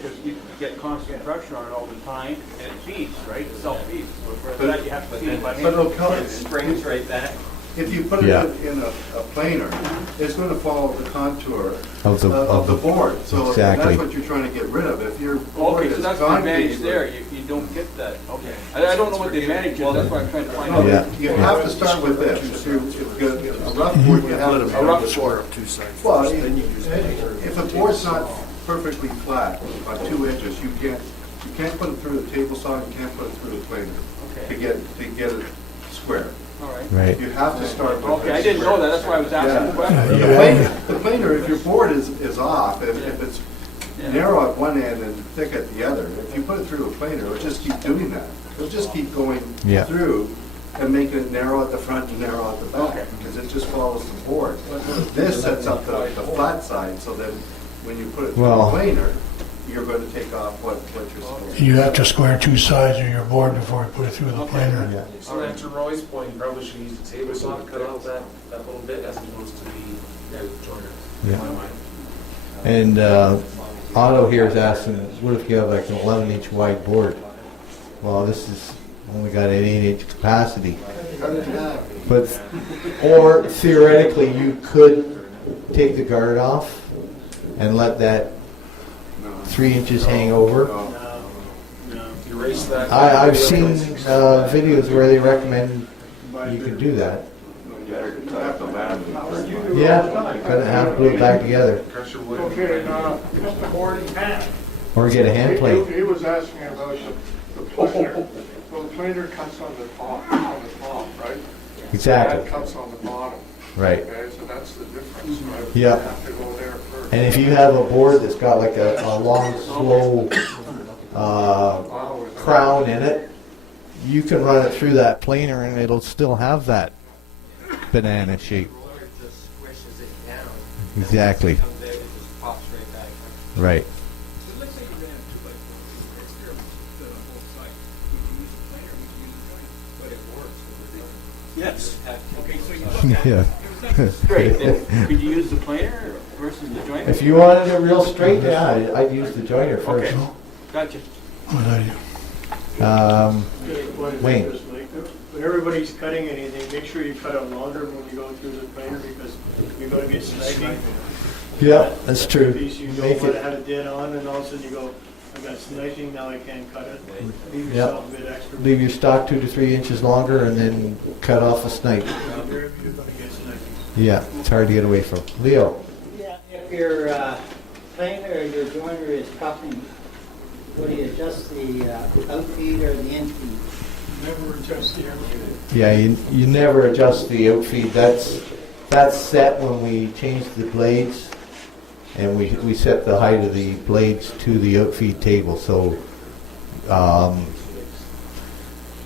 because you get constant pressure on it all the time, and it feeds, right? It self-feeds. So for that, you have to feed it by hand. But it'll come, It springs right back. if you put it in a planer, it's going to follow the contour Of of the board. So exactly. that's what you're trying to get rid of. If your board Okay, so is that's the advantage concave, there, you don't get that, okay. I don't know what the advantage is, that's why I'm trying to find no, out. Yeah. you have to start with this. If you've got a rough board, you have A rough board. Well, if a board's not perfectly flat by 2 inches, you can't put it through the table saw, you can't put it through the planer to get it square. All right. Right. You have to start with Okay, I didn't know that, that's why I was asking the Yeah. question. The planer, if your board is off, if it's narrow at one end and thick at the other, if you put it through a planer, it'll just keep doing that. It'll just keep going Yeah. through and making it narrow at the front and narrow at the back, Okay. because it just follows the board. This sets up the flat side, so that when you put it through Well- a planer, you're going to take off what you're supposed to. You have to square 2 sides of your board before you put it through the planer. Yeah. So then to Roy's point, you probably should use the table saw to cut out that little bit as opposed to the joiner, in Yeah. my mind. And Otto here is asking, what if you have like an 11-inch wide board? Well, this is only got an 8-inch capacity. But, or theoretically, you could take the guard off and let that 3 inches hang over. Erase that. I've seen videos where they recommend you can do that. Yeah, gotta have to glue it back together. Pressure wood. Okay, Mr. Board and Pat. Or get a hand plate. He was asking about the planer. Well, the planer cuts on the top, right? Exactly. That cuts on the bottom. Right. Okay, so that's the difference. Right? Yeah. You have to go there first. And if you have a board that's got like a long, slow crown in it, you can run it through that planer and it'll still have that banana shape. Roller just squishes it down. Exactly. Comes out, it just pops right back. Right. So let's say you ran a 2x4, the experiment was done on both sides. Would you use the planer or would you use the joiner? But it works. Yes. Have Okay, so you look at Yeah. it straight, then could you use the planer versus the joiner? If you wanted it real straight, yeah, I'd use the joiner first. Okay, gotcha. What idea? Wayne. When everybody's cutting anything, make sure you cut it longer when you go through the planer because you're going to get snagging. Yeah, that's true. Piece you don't Make want to it, have it dead on and all of a sudden you go, I got snagging, now I can't cut it. Leave Yeah. yourself a bit extra. leave your stock 2 to 3 inches longer and then cut off a snipe. You're going to get snagging. Yeah, it's hard to get away from. Leo. Yeah, if your planer or your joiner is cupping, what do you adjust the outfeed or the infeed? Never adjust the everything. Yeah, you never adjust the outfeed. That's set when we change the blades, and we set the height of the blades to the outfeed table. So,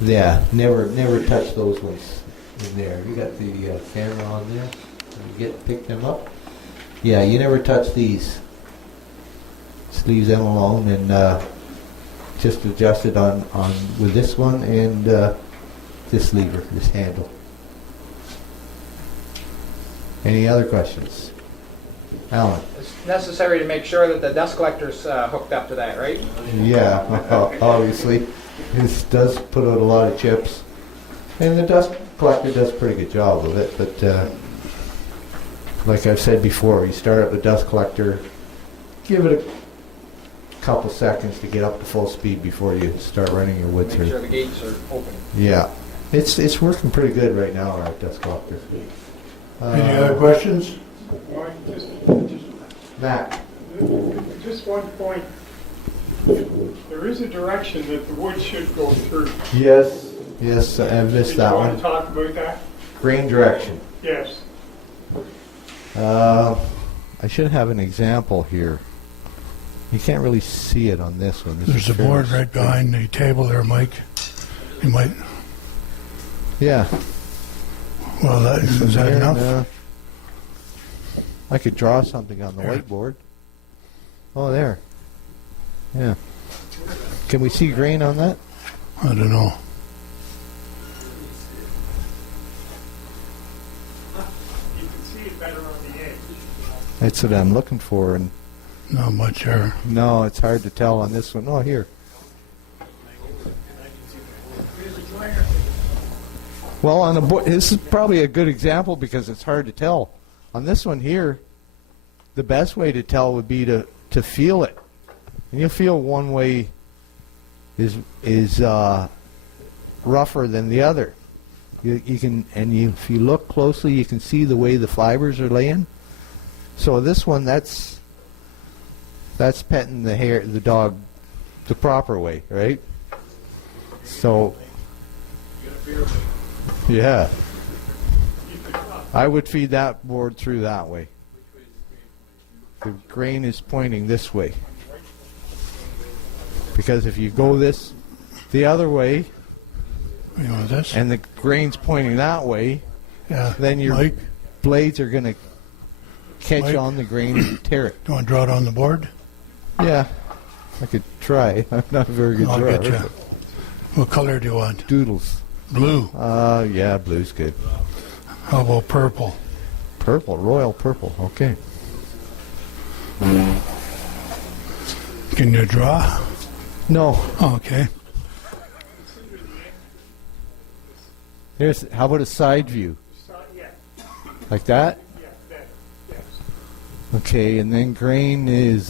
yeah, never touch those ones in there. You got the camera on there. You pick them up. Yeah, you never touch these. Just leave them alone and just adjust it on with this one and this lever, this handle. Any other questions? Alan? It's necessary to make sure that the dust collector's hooked up to that, right? Yeah, obviously. This does put out a lot of chips. And the dust collector does a pretty good job of it, but like I've said before, you start up the dust collector, give it a couple seconds to get up to full speed before you start running your wood Make through. sure the gates are open. Yeah, it's working pretty good right now, our dust collector. Any other questions? Well, just Matt? Just one point. There is a direction that the wood should go through. Yes, I missed that You want one. to talk about that? Grain direction. Yes. I should have an example here. You can't really see it on this one. This There's is a board fairly- right behind the table there, Mike. You might, Yeah. well, is that There, enough? I could draw something on the There. whiteboard. Oh, there. Yeah. Can we see grain on that? I don't know. You can see it better on the edge. That's what I'm looking for. And Not much there. No, it's hard to tell on this one. Oh, here. Well, on the board, this is probably a good example because it's hard to tell. On this one here, the best way to tell would be to feel it, and you'll feel one way is rougher than the other. You can, and if you look closely, you can see the way the fibers are laying. So this one, that's petting the dog the proper way, right? So, yeah, I would feed that board through that way. The grain is pointing this way, because if you go the other way, You know this? and the grain's pointing that way, Yeah. then your Mike, blades are going to catch Mike? on the grain and tear it. do you want to draw it on the board? Yeah, I could try. I'm not a very good I'll drawer. get you. What color do you want? Doodles. Blue. Yeah, blue's good. How about purple? Purple, royal purple. Okay. Can you draw? No. Okay. How about a side view? Yeah, Like that? yeah, that, yes. Okay, and then grain is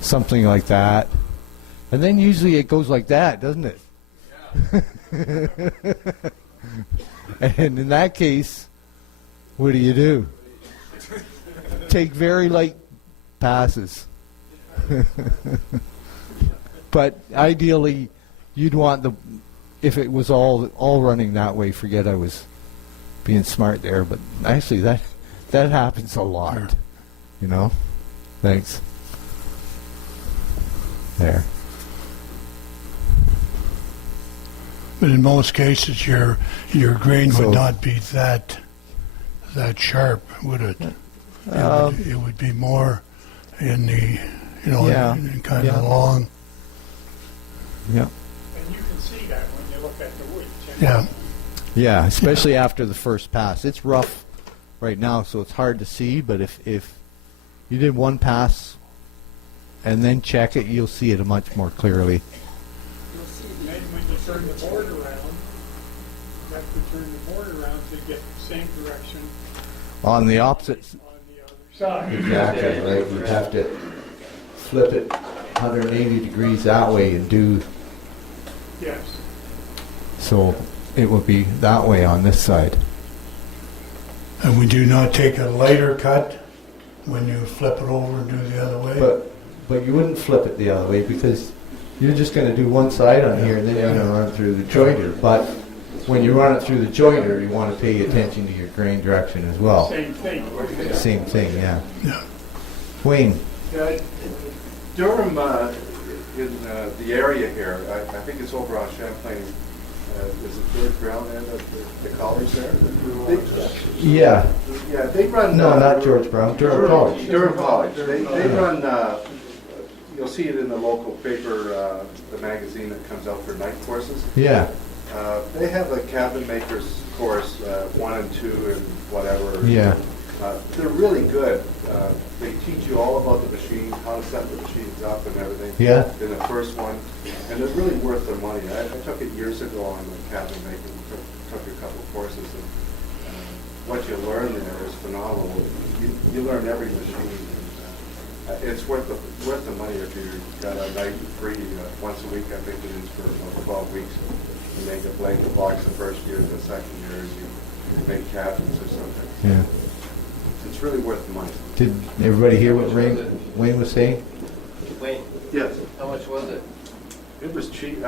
something like that. And then usually it goes like that, doesn't it? And in that case, what do? Take very light passes. But ideally, you'd want if it was all running that way, forget I was being smart there, but actually that happens a lot. Sure. You know? Thanks. There. But in most cases, your grain So- would not be that sharp, would it? It would be more in the, Yeah. kind Yeah. of long. Yeah. And you can see that when you look at the wood. Yeah. Yeah, especially after the first pass. It's rough right now, so it's hard to see, but if you did one pass and then check it, you'll see it much more clearly. And then when you turn the board around, you have to turn the board around to get the same direction On the opposite. on the other side. Exactly, right. You'd have to flip it 180 degrees that way and do, Yes. so it would be that way on this side. And we do not take a lighter cut when you flip it over and do the other way? But you wouldn't flip it the other way because you're just going to do one side on here and then you're going to run through the jointer. But when you run it through the jointer, you want to pay attention to your grain direction as well. Same thing. Same thing, yeah. Yeah. Wayne, Durham, in the area here, I think it's over on Champlain. Is it George Brown and the college there? yeah. Yeah, they run. No, not George Brown, Durham College. Durham College. They run. You'll see it in the local paper, the magazine that comes out for night courses. Yeah, They have a cabinet maker's course, 1 and 2 and whatever. yeah, They're really good. They teach you all about the machine, how to set the machines up and everything. yeah. In the first one, and they're really worth their money. I took it years ago on the cabinet making, took a couple courses, and what you learn there is phenomenal. You learn every machine. And, it's worth the money if you got a night free once a week. I think it is for about 12 weeks. You make a blanket box the first year, the second year you make cabinets or something. Yeah. It's really worth the money. Did everybody hear what Wayne was saying? Wayne, Yes. how much was it? It was cheap,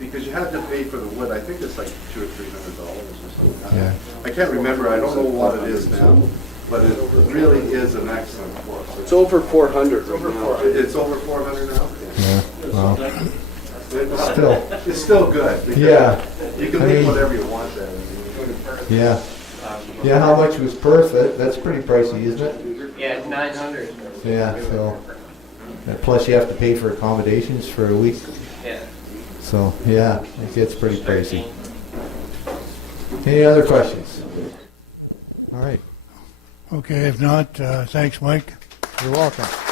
because you had to pay for the wood. I think it's like $200 or $300 or something. Yeah. I can't remember. I don't know what it is now, but it really is an excellent course. It's over 400 right now. It's over 400 now. Yeah. Well, still. It's still good. because Yeah. You can I make mean- whatever you want there. Yeah. Yeah, how much was Perth? That's pretty pricey, isn't it? Yeah, it's 900. Yeah, so. And plus you have to pay for accommodations for a week. Yeah. So, yeah, it gets pretty pricey. Any other questions? All right. Okay, if not, thanks, Mike. You're welcome.